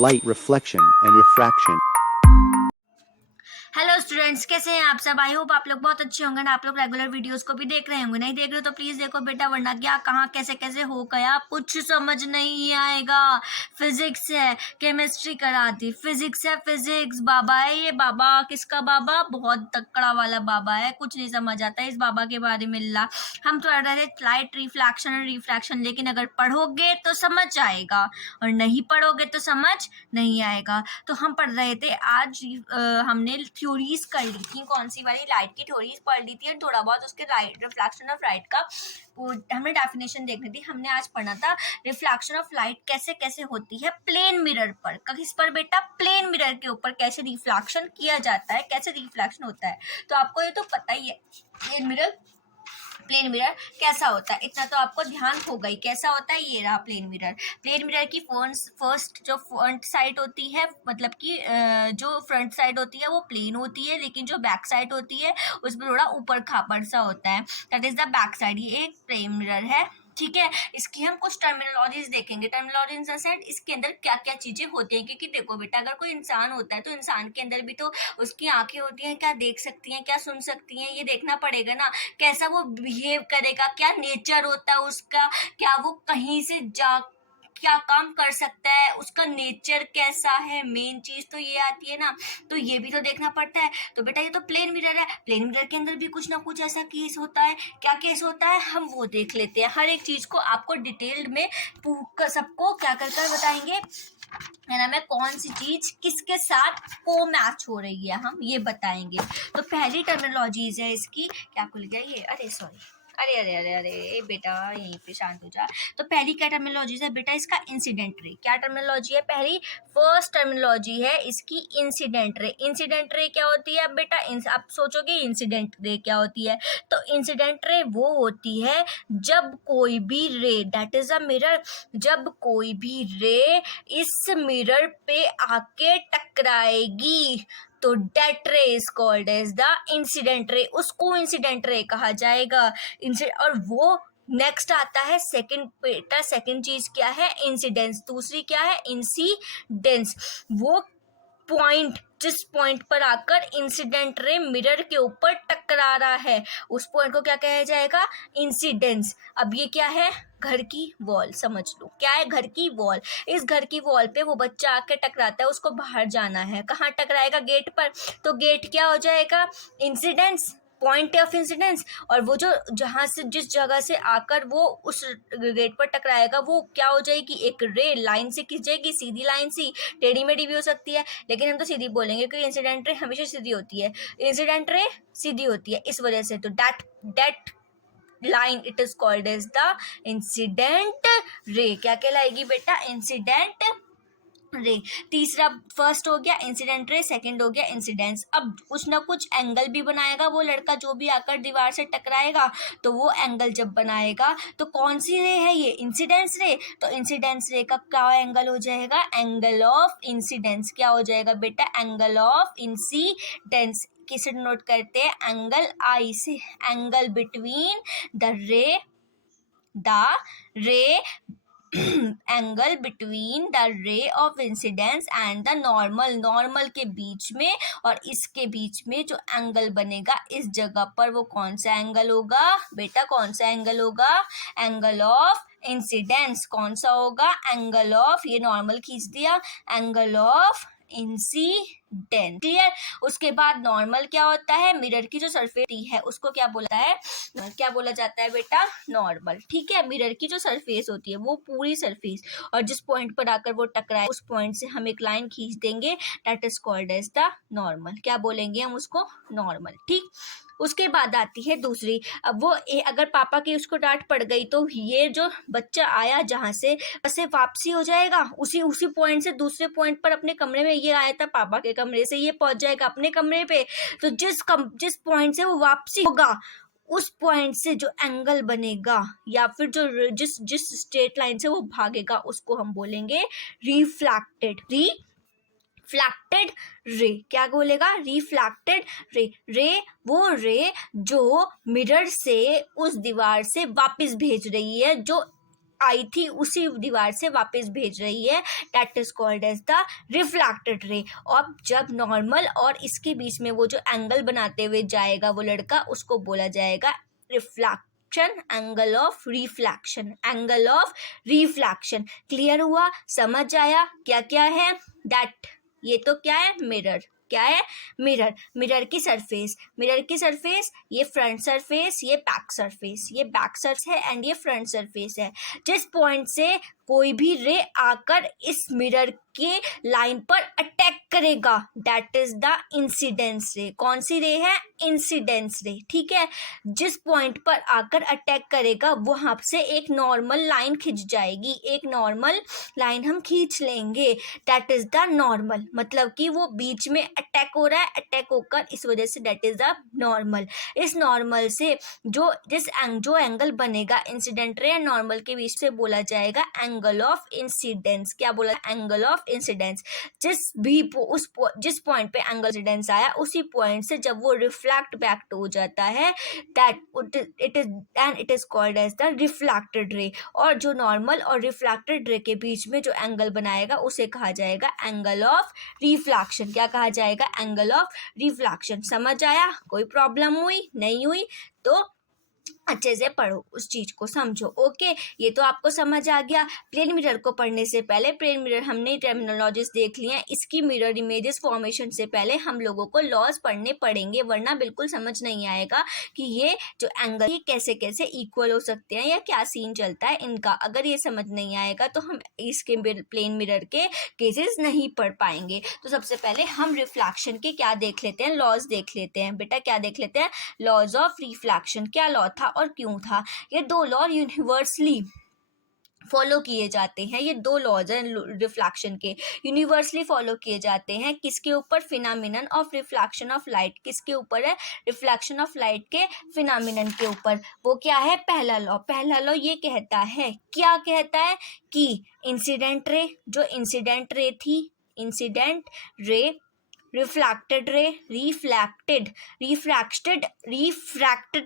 light reflection and refraction. Hello students, कैसे हैं आप सब? आई होप आप लोग बहुत अच्छे होंगे ना। आप लोग रेगुलर वीडियोस को भी देख रहे होंगे। नहीं देख रहे हो तो प्लीज देखो बेटा, वरना क्या कहाँ कैसे कैसे हो गया कुछ समझ नहीं आएगा। फिजिक्स है, केमिस्ट्री कराती, फिजिक्स है, फिजिक्स बाबा है ये। बाबा किसका बाबा? बहुत तकड़ा वाला बाबा है। कुछ नहीं समझ आता है इस बाबा के बारे में। ला हम तो रहे लाइट रिफ्लैक्शन और रिफ्रैक्शन, लेकिन अगर पढ़ोगे तो समझ आएगा और नहीं पढ़ोगे तो समझ नहीं आएगा। तो हम पढ़ रहे थे आज, हमने थ्योरीज कर ली थी। कौन सी वाली? लाइट की थ्योरीज पढ़ ली थी और थोड़ा बहुत उसके लाइट रिफ्लेक्शन ऑफ लाइट का हमें डेफिनेशन देखनी थी। हमने आज पढ़ा था रिफ्लेक्शन ऑफ लाइट कैसे कैसे होती है प्लेन मिरर पर। किस पर बेटा? प्लेन मिरर के ऊपर कैसे रिफ्लेक्शन किया जाता है, कैसे रिफ्लेक्शन होता है। तो आपको ये तो पता ही है प्लेन मिरर कैसा होता है, इतना तो आपको ध्यान होगा ही। कैसा होता है? ये रहा प्लेन मिरर। प्लेन मिरर की फर्स्ट जो फ्रंट साइड होती है, मतलब कि जो फ्रंट साइड होती है वो प्लेन होती है, लेकिन जो बैक साइड होती है उसमें थोड़ा ऊपर खापड़ सा होता है। That is the back side. ये एक प्लेन मिरर है, ठीक है। इसकी हम कुछ टर्मिनोलॉजीज देखेंगे। टर्मिनोलॉजी इन द सेंस इसके अंदर क्या क्या चीजें होती हैं, क्योंकि देखो बेटा, अगर कोई इंसान होता है तो इंसान के अंदर भी तो उसकी आंखें होती हैं। क्या देख सकती हैं, क्या सुन सकती हैं, ये देखना पड़ेगा ना। कैसा वो बिहेव करेगा, क्या नेचर होता है उसका, क्या वो कहीं से जा क्या काम कर सकता है, उसका नेचर कैसा है। मेन चीज तो ये आती है ना, तो ये भी तो देखना पड़ता है। तो बेटा ये तो प्लेन मिरर है। प्लेन मिरर के अंदर भी कुछ ना कुछ ऐसा केस होता है। क्या केस होता है हम वो देख लेते हैं। हर एक चीज को आपको डिटेल्ड में सबको क्या कर कर बताएंगे, है ना। मैं कौन सी चीज किसके साथ को मैच हो रही है हम ये बताएंगे। तो पहली टर्मिनोलॉजीज है इसकी, क्या खुल गया ये? अरे सॉरी, अरे अरे अरे अरे बेटा यहीं पे शांत हो जा। तो पहली क्या टर्मिनोलॉजी है बेटा? इसका इंसिडेंट रे। क्या टर्मिनोलॉजी है? पहली फर्स्ट टर्मिनोलॉजी है इसकी इंसिडेंट रे। इंसिडेंट रे क्या होती है अब बेटा? आप सोचोगे इंसिडेंट रे क्या होती है, तो इंसिडेंट रे वो होती है जब कोई भी रे, दैट इज अ मिरर, जब कोई भी रे इस मिरर पे आके टकराएगी तो that ray is called as the incident ray. उसको इंसिडेंट रे कहा जाएगा। और वो नेक्स्ट आता है सेकंड बेटा। सेकंड चीज क्या है? इंसिडेंस। दूसरी क्या है? इंसिडेंस। वो पॉइंट जिस पॉइंट पर आकर इंसिडेंट रे मिरर के ऊपर टकरा रहा है उस पॉइंट को क्या कहा जाएगा? इंसिडेंस। अब ये क्या है? घर की वॉल। समझ लो क्या है? घर की वॉल। इस घर की वॉल पे वो बच्चा आके टकराता है, उसको बाहर जाना है। कहाँ टकराएगा? गेट पर। तो गेट क्या हो जाएगा? Incidence, point of incidence. और वो जो जहाँ से जिस जगह से आकर वो उस गेट पर टकराएगा वो क्या हो जाएगी? एक रे लाइन से खींचेगी, सीधी लाइन सी, टेढ़ी मेढ़ी भी हो सकती है, लेकिन हम तो सीधी बोलेंगे क्योंकि इंसिडेंट रे हमेशा सीधी होती है। इंसिडेंट रे सीधी होती है इस वजह से। तो that line it is called as the incident ray. क्या कहलाएगी बेटा? Incident ray. तीसरा, फर्स्ट हो गया इंसिडेंट रे, सेकंड हो गया इंसिडेंस। अब कुछ ना कुछ एंगल भी बनाएगा वो लड़का जो भी आकर दीवार से टकराएगा। तो वो एंगल जब बनाएगा तो कौन सी रे है ये? इंसिडेंस रे। तो इंसिडेंस रे का क्या एंगल हो जाएगा? Angle of incidence. क्या हो जाएगा बेटा? Angle of incidence. किसे नोट करते हैं? एंगल आई से। एंगल बिटवीन द रे angle between the ray of incidence and the normal के बीच में और इसके बीच में जो एंगल बनेगा इस जगह पर, वो कौन सा एंगल होगा बेटा? कौन सा एंगल होगा? Angle of incidence. कौन सा होगा? एंगल ऑफ, ये नॉर्मल खींच दिया, एंगल ऑफ इंसिडेंस। क्लियर? उसके बाद नॉर्मल क्या होता है? मिरर की जो सरफेस है उसको क्या बोलता है? क्या बोला जाता है बेटा? नॉर्मल। ठीक है, मिरर की जो सरफेस होती है वो पूरी सरफेस, और जिस पॉइंट पर आकर वो टकराए उस पॉइंट से हम एक लाइन खींच देंगे, that is called as the normal. क्या बोलेंगे हम उसको? नॉर्मल। ठीक। उसके बाद आती है दूसरी। अब वो अगर पापा की उसको डांट पड़ गई तो ये जो बच्चा आया जहाँ से वापसी हो जाएगा, उसी पॉइंट से दूसरे पॉइंट पर अपने कमरे में, ये आया था पापा के कमरे से, ये पहुंच जाएगा अपने कमरे पे। तो जिस पॉइंट से वो वापसी होगा उस पॉइंट से जो एंगल बनेगा या फिर जो जिस स्ट्रेट लाइन से वो भागेगा उसको हम बोलेंगे रिफ्लैक्टेड रे। क्या बोलेगा? रिफ्लैक्टेड रे वो रे जो मिरर से उस दीवार से वापस भेज रही है, जो आई थी उसी दीवार से वापस भेज रही है, that is called as the reflected ray. और जब नॉर्मल और इसके बीच में वो जो एंगल बनाते हुए जाएगा वो लड़का, उसको बोला जाएगा reflection, angle of reflection, angle of reflection. Clear हुआ, समझ आया क्या क्या है? दैट, ये तो क्या है, मिरर। क्या है? मिरर। मिरर की सरफेस, मिरर की सरफेस, ये फ्रंट सरफेस, ये बैक सरफेस, ये बैक सरफेस है एंड ये फ्रंट सरफेस है। जिस पॉइंट से कोई भी रे आकर इस मिरर के लाइन पर अटैक करेगा, दैट इज द इंसिडेंस रे। कौन सी रे है? इंसिडेंस रे। ठीक है, जिस पॉइंट पर आकर अटैक करेगा वहां से एक नॉर्मल लाइन खिंच जाएगी, एक नॉर्मल लाइन हम खींच लेंगे, दैट इज द नॉर्मल। मतलब कि वो बीच में अटैक हो रहा है, अटैक होकर इस वजह say that is the normal. इस नॉर्मल से जो एंगल बनेगा इंसिडेंट रे एंड नॉर्मल के बीच से बोला जाएगा एंगल ऑफ इंसिडेंस। क्या बोला? Angle of incidence. जिस पॉइंट पे एंगल इंसिडेंस आया उसी पॉइंट से जब वो रिफ्लेक्ट बैक हो जाता है, that it is called as the reflected ray. और जो नॉर्मल और रिफ्लेक्टेड रे के बीच में जो एंगल बनाएगा उसे कहा जाएगा एंगल ऑफ रिफ्लेक्शन। क्या कहा जाएगा? Angle of reflection. समझ आया? कोई प्रॉब्लम हुई? नहीं हुई तो अच्छे से पढ़ो, उस चीज को समझो। ओके, ये तो आपको समझ आ गया। प्लेन मिरर को पढ़ने से पहले, प्लेन मिरर हमने टर्मिनोलॉजीज देख लिए हैं, इसकी मिरर इमेजेस फॉर्मेशन से पहले हम लोगों को लॉज पढ़ने पड़ेंगे, वरना बिल्कुल समझ नहीं आएगा कि ये जो एंगल कैसे कैसे इक्वल हो सकते हैं या क्या सीन चलता है इनका। अगर ये समझ नहीं आएगा तो हम इसके प्लेन मिरर के केसेस नहीं पढ़ पाएंगे। तो सबसे पहले हम रिफ्लेक्शन के क्या देख लेते हैं, लॉज देख लेते हैं। बेटा क्या देख लेते हैं? Laws of reflection. क्या लॉ था और क्यों था? ये दो लॉ यूनिवर्सली फॉलो किए जाते हैं। ये दो लॉज हैं रिफ्लेक्शन के, यूनिवर्सली फॉलो किए जाते हैं। किसके ऊपर? Phenomenon of reflection of light. किसके ऊपर है? रिफ्लेक्शन ऑफ लाइट के फिनोमिनन के ऊपर। वो क्या है? पहला लॉ। पहला लॉ ये कहता है, क्या कहता है? कि इंसिडेंट रे, जो इंसिडेंट रे थी, इंसिडेंट रे, रिफ्लेक्टेड रे, रिफ्रैक्टेड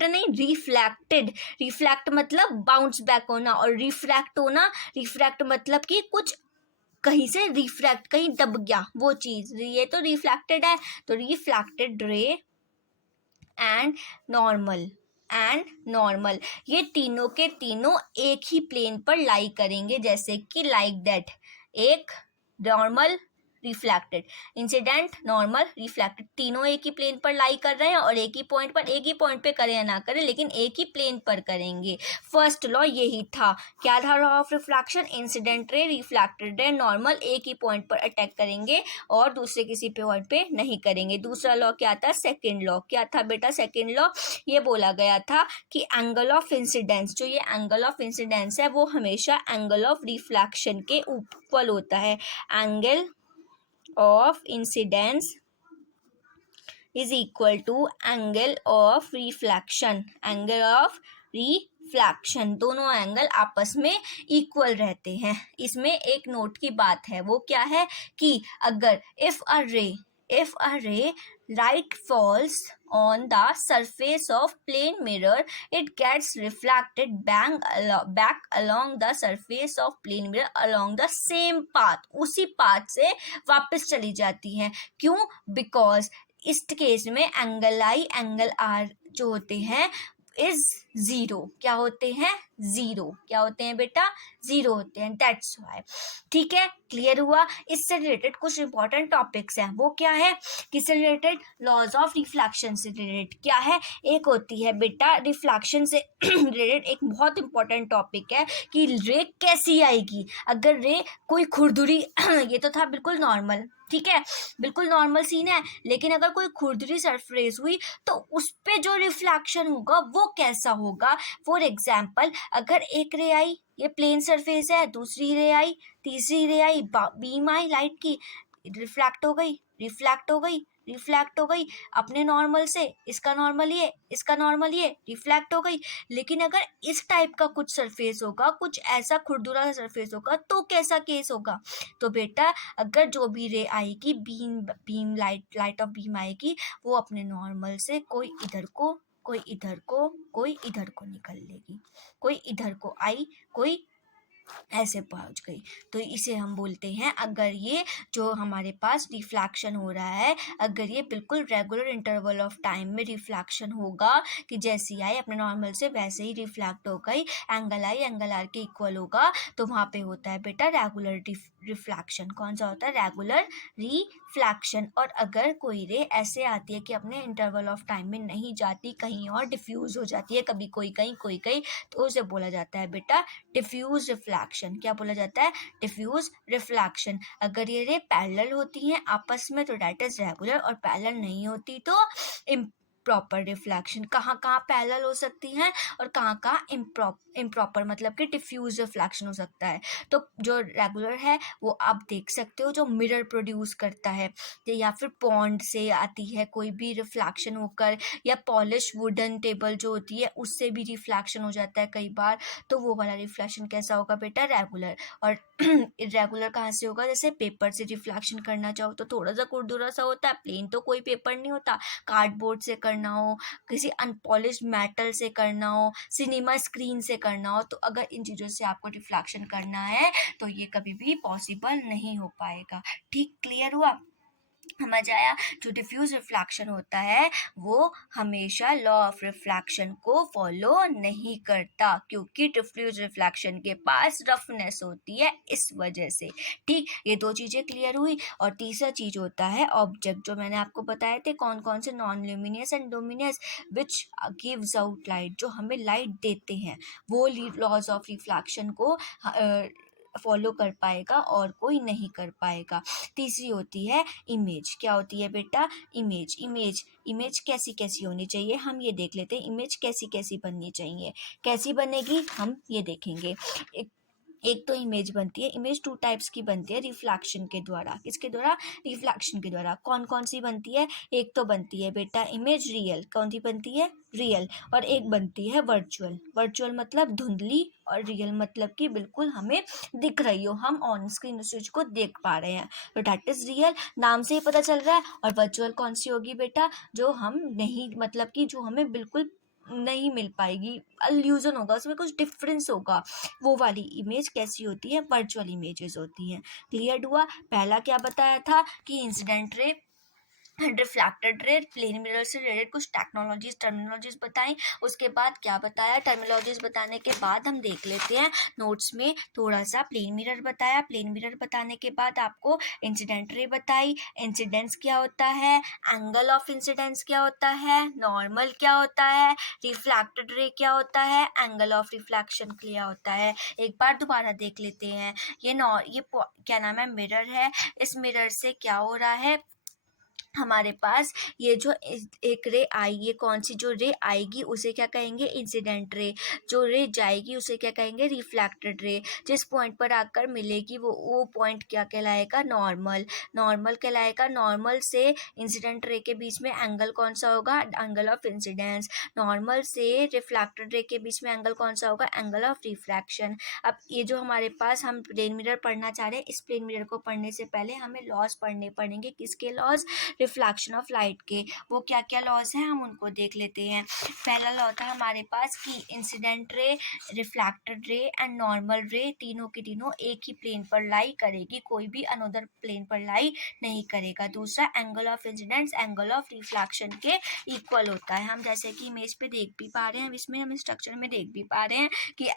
नहीं, रिफ्लेक्टेड। रिफ्लेक्ट मतलब बाउंस बैक होना और रिफ्रैक्ट होना, रिफ्रैक्ट मतलब कि कुछ कहीं से रिफ्रैक्ट, कहीं दब गया वो चीज, ये तो रिफ्लेक्टेड है। तो रिफ्लेक्टेड रे एंड नॉर्मल, ये तीनों के तीनों एक ही प्लेन पर लाई करेंगे, जैसे कि लाइक दैट। एक normal, reflected, incident, normal, reflected, तीनों एक ही प्लेन पर लाई कर रहे हैं और एक ही पॉइंट पे करें या ना करें लेकिन एक ही प्लेन पर करेंगे। फर्स्ट लॉ यही था। क्या था law of reflection? Incident ray, reflected रे, नॉर्मल एक ही पॉइंट पर अटैक करेंगे और दूसरे किसी पॉइंट पे नहीं करेंगे। दूसरा लॉ क्या था? Second law. क्या था बेटा सेकेंड लॉ? ये बोला गया था कि एंगल ऑफ इंसिडेंस, जो ये एंगल ऑफ इंसिडेंस है वो हमेशा एंगल ऑफ रिफ्लेक्शन के इक्वल होता है। Angle of incidence is equal to angle of reflection, angle of reflection, दोनों एंगल आपस में इक्वल रहते हैं। इसमें एक नोट की बात है, वो क्या है कि अगर if a ray light falls on the surface of plane mirror, it gets reflected back along the surface of plane mirror along the same path, उसी पाथ से वापस चली जाती हैं। क्यों? बिकॉज इस केस में एंगल आई, एंगल आर जो होते हैं इज जीरो। क्या होते हैं? जीरो। क्या होते हैं बेटा? जीरो होते हैं, दैट्स वाई। ठीक है, क्लियर हुआ। इससे रिलेटेड कुछ इंपॉर्टेंट टॉपिक्स हैं, वो क्या है? किससे रिलेटेड? लॉज ऑफ रिफ्लेक्शन से रिलेटेड। क्या है? एक होती है बेटा रिफ्लेक्शन से रिलेटेड एक बहुत इंपॉर्टेंट टॉपिक है कि रे कैसी आएगी। अगर रे कोई खुरदुरी ये तो था बिल्कुल नॉर्मल, ठीक है, बिल्कुल नॉर्मल सीन है, लेकिन अगर कोई खुरदुरी सरफेस हुई तो उस पे जो रिफ्लेक्शन होगा वो कैसा होगा? फॉर एग्जाम्पल, अगर एक रे आई, ये प्लेन सरफेस है, दूसरी रे आई, तीसरी रे आई, बीम आई लाइट की, रिफ्लेक्ट हो गई अपने नॉर्मल से, इसका नॉर्मल ये, इसका नॉर्मल ये, रिफ्लेक्ट हो गई। लेकिन अगर इस टाइप का कुछ सरफेस होगा, कुछ ऐसा खुरदुरा सरफेस होगा तो कैसा केस होगा? तो बेटा अगर जो भी रे आएगी, बीम लाइट ऑफ बीम आएगी, वो अपने नॉर्मल से कोई इधर को, कोई इधर को, कोई इधर को निकल लेगी। कोई इधर को आई, कोई ऐसे पहुंच गई। तो इसे हम बोलते हैं, अगर ये जो हमारे पास रिफ्लेक्शन हो रहा है, अगर ये बिल्कुल रेगुलर इंटरवल ऑफ टाइम में रिफ्लेक्शन होगा कि जैसी आई अपने नॉर्मल से वैसे ही रिफ्लेक्ट हो गई, एंगल आई एंगल आर के इक्वल होगा, तो वहाँ पे होता है बेटा रेगुलर रिफ्लेक्शन। कौन सा होता है? Regular reflection. और अगर कोई रे ऐसे आती है कि अपने इंटरवल ऑफ टाइम में नहीं जाती, कहीं और डिफ्यूज हो जाती है, कभी कोई कहीं कोई कहीं, तो उसे बोला जाता है बेटा डिफ्यूज रिफ्लेक्शन। क्या बोला जाता है? Diffuse reflection. अगर ये रे पैरेलल होती हैं आपस में तो डेट इज रेगुलर, और पैरेलल नहीं होती तो इम्प्रॉपर रिफ्लेक्शन। कहाँ कहाँ पैरेलल हो सकती हैं और कहाँ कहाँ इम्प्रॉपर, मतलब कि डिफ्यूज रिफ्लेक्शन हो सकता है। तो जो रेगुलर है वो आप देख सकते हो, जो मिरर प्रोड्यूस करता है, या फिर पॉन्ड से आती है कोई भी रिफ्लेक्शन होकर, या पॉलिश वुडन टेबल जो होती है उससे भी रिफ्लेक्शन हो जाता है कई बार, तो वो वाला रिफ्लेक्शन कैसा होगा बेटा? रेगुलर। और इरेगुलर कहाँ से होगा? जैसे पेपर से रिफ्लेक्शन करना चाहो तो थोड़ा सा खुरदुरा सा होता है, प्लेन तो कोई पेपर नहीं होता, कार्डबोर्ड से करना हो, किसी अनपॉलिश्ड मेटल से करना हो, सिनेमा स्क्रीन से करना हो, तो अगर इन चीज़ों से आपको रिफ्लेक्शन करना है तो ये कभी भी पॉसिबल नहीं हो पाएगा। ठीक, क्लियर हुआ? समझ आया? जो डिफ्यूज रिफ्लेक्शन होता है वो हमेशा लॉ ऑफ रिफ्लेक्शन को फॉलो नहीं करता, क्योंकि डिफ्यूज रिफ्लेक्शन के पास रफनेस होती है, इस वजह से। ठीक, ये दो चीज़ें क्लियर हुई। और तीसरा चीज़ होता है ऑब्जेक्ट, जो मैंने आपको बताए थे कौन कौन से, non luminous and luminous, which gives out light, जो हमें लाइट देते हैं, वो लॉज ऑफ रिफ्लेक्शन को फॉलो कर पाएगा और कोई नहीं कर पाएगा। तीसरी होती है इमेज। क्या होती है बेटा? इमेज। इमेज कैसी कैसी होनी चाहिए हम ये देख लेते हैं। इमेज कैसी कैसी बननी चाहिए, कैसी बनेगी हम ये देखेंगे। एक तो इमेज बनती है, इमेज टू टाइप्स की बनती है रिफ्लेक्शन के द्वारा। किसके द्वारा? रिफ्लेक्शन के द्वारा। कौन कौन सी बनती है? एक तो बनती है बेटा इमेज रियल। कौन सी बनती है? रियल। और एक बनती है वर्चुअल। वर्चुअल मतलब धुंधली, और रियल मतलब कि बिल्कुल हमें दिख रही हो, हम ऑन स्क्रीन उस चीज को देख पा रहे हैं, तो दैट इज रियल, नाम से ही पता चल रहा है। और वर्चुअल कौन सी होगी बेटा? जो हम नहीं, मतलब कि जो हमें बिल्कुल नहीं मिल पाएगी, अल्यूजन होगा, उसमें कुछ डिफरेंस होगा, वो वाली इमेज कैसी होती है? वर्चुअल इमेजेस होती हैं। क्लियर हुआ? पहला क्या बताया था कि incident ray, reflected ray, plane mirror से रिलेटेड कुछ टेक्नोलॉजीज टर्मिनोलॉजीज बताई। उसके बाद क्या बताया? टर्मिनोलॉजीज बताने के बाद हम देख लेते हैं नोट्स में थोड़ा सा। प्लेन मिरर बताया, प्लेन मिरर बताने के बाद आपको इंसिडेंट रे बताई, इंसिडेंस क्या होता है, एंगल ऑफ इंसिडेंस क्या होता है, नॉर्मल क्या होता है, रिफ्लेक्टेड रे क्या होता है, एंगल ऑफ रिफ्लेक्शन क्या होता है। एक बार दोबारा देख लेते हैं। ये क्या नाम है? मिरर है। इस मिरर से क्या हो रहा है? हमारे पास ये जो एक रे आई, ये कौन सी जो रे आएगी उसे क्या कहेंगे? Incident ray. जो रे जाएगी उसे क्या कहेंगे? Reflected ray. जिस पॉइंट पर आकर मिलेगी वो पॉइंट क्या कहलाएगा? नॉर्मल। नॉर्मल कहलाएगा। नॉर्मल से इंसिडेंट रे के बीच में एंगल कौन सा होगा? Angle of incidence. नॉर्मल से रिफ्लेक्टेड रे के बीच में एंगल कौन सा होगा? Angle of refraction. अब ये जो हमारे पास हम प्लेन मिरर पढ़ना चाह रहे हैं, इस प्लेन मिरर को पढ़ने से पहले हमें लॉज पढ़ने पड़ेंगे। किसके लॉज? रिफ्लेक्शन ऑफ लाइट के। वो क्या क्या लॉज हैं हम उनको देख लेते हैं। पहला लॉ था हमारे पास कि इंसिडेंट रे, रिफ्लेक्टेड रे एंड नॉर्मल रे तीनों की तीनों एक ही प्लेन पर लाई करेगी, कोई भी अनदर प्लेन पर लाई नहीं करेगा। दूसरा, angle of incidence angle of reflection के इक्वल होता है। हम जैसे कि इमेज पे देख भी पा रहे हैं, इसमें हम स्ट्रक्चर में देख भी पा रहे हैं कि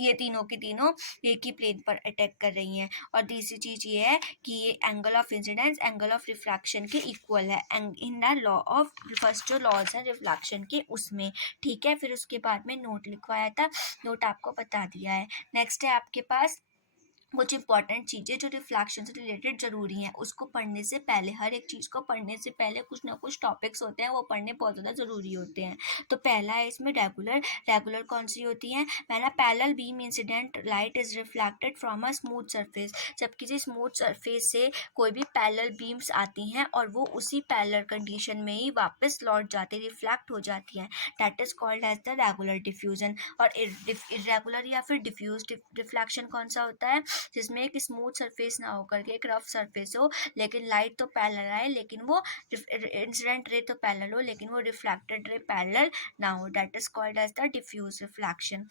ये तीनों की तीनों एक ही प्लेन पर अटैक कर रही हैं। और तीसरी चीज ये है कि ये angle of incidence angle of refraction के इक्वल है in the law of, first जो लॉज है रिफ्लेक्शन के उसमें। ठीक है, फिर उसके बाद में नोट लिखवाया था, नोट आपको बता दिया है। नेक्स्ट है आपके पास कुछ इंपॉर्टेंट चीज़ें जो रिफ्लेक्शन से रिलेटेड ज़रूरी हैं, उसको पढ़ने से पहले, हर एक चीज़ को पढ़ने से पहले कुछ ना कुछ टॉपिक्स होते हैं, वो पढ़ने बहुत ज़्यादा ज़रूरी होते हैं। तो पहला है इसमें रेगुलर। रेगुलर कौन सी होती हैं? पहला, parallel beam incident light is reflected from a smooth surface. जब किसी स्मूथ सरफेस से कोई भी पैरेलल बीम्स आती हैं और वो उसी पैरेलल कंडीशन में ही वापस लौट जाती, रिफ्लेक्ट हो जाती हैं, that is called as the regular diffusion. और इरेगुलर या फिर डिफ्यूज रिफ्लेक्शन कौन सा होता है? जिसमें एक स्मूथ सरफेस ना होकर के एक रफ सरफेस हो, लेकिन लाइट तो पैरेलल आए, लेकिन वो इंसिडेंट रे तो पैरेलल हो, लेकिन वो रिफ्लेक्टेड रे पैरेलल ना हो, that is called as the diffuse reflection.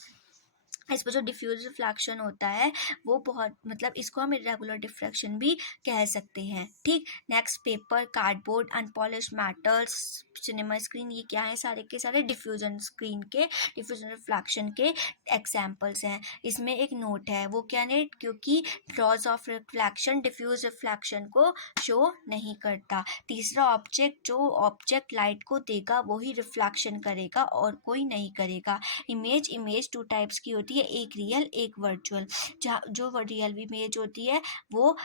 इस पर जो डिफ्यूज रिफ्लेक्शन होता है वो बहुत मतलब इसको हम इरेगुलर डिफ्रैक्शन भी कह सकते हैं। ठीक, next paper, cardboard, unpolish metals, cinema screen, ये क्या है, सारे के सारे डिफ्यूजन स्क्रीन के डिफ्यूजन रिफ्लेक्शन के एग्जाम्पल्स हैं। इसमें एक नोट है, वो क्या है, क्योंकि laws of reflection diffuse reflection को शो नहीं करता। तीसरा, ऑब्जेक्ट, जो ऑब्जेक्ट लाइट को देगा वही रिफ्लेक्शन करेगा और कोई नहीं करेगा। इमेज टू टाइप्स की होती है, एक रियल एक वर्चुअल। जहाँ जो रियल इमेज होती है वो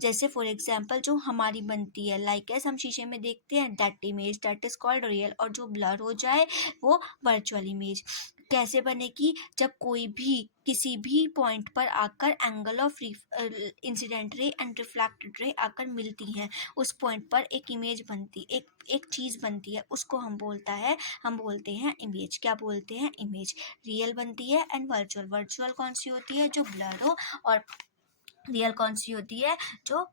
जैसे फॉर एग्जांपल जो हमारी बनती है, लाइक एस हम शीशे में देखते हैं, that image that is called real, और जो ब्लर हो जाए वो वर्चुअल इमेज। कैसे बनेगी, जब कोई भी किसी भी पॉइंट पर आकर angle of incident ray and reflected ray आकर मिलती हैं, उस पॉइंट पर एक इमेज बनती, एक चीज़ बनती है, उसको हम बोलते हैं इमेज। क्या बोलते हैं, इमेज। रियल बनती है एंड वर्चुअल। वर्चुअल कौन सी होती है, जो ब्लर हो, और रियल कौन सी होती है, जो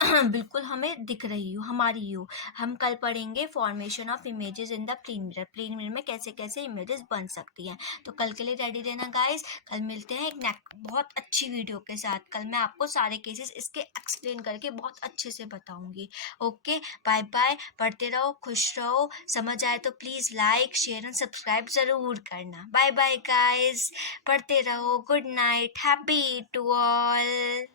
बिल्कुल हमें दिख रही हो, हमारी हो। हम कल पढ़ेंगे formation of images in the plane mirror, plane mirror में कैसे कैसे इमेजेस बन सकती हैं। तो कल के लिए रेडी रहना गाइस, कल मिलते हैं एक बहुत अच्छी वीडियो के साथ। कल मैं आपको सारे केसेस इसके एक्सप्लेन करके बहुत अच्छे से बताऊंगी। ओके, बाय बाय, पढ़ते रहो, खुश रहो, समझ आए तो please like share and subscribe ज़रूर करना। बाय बाय गाइस, पढ़ते रहो, good night, happy to all.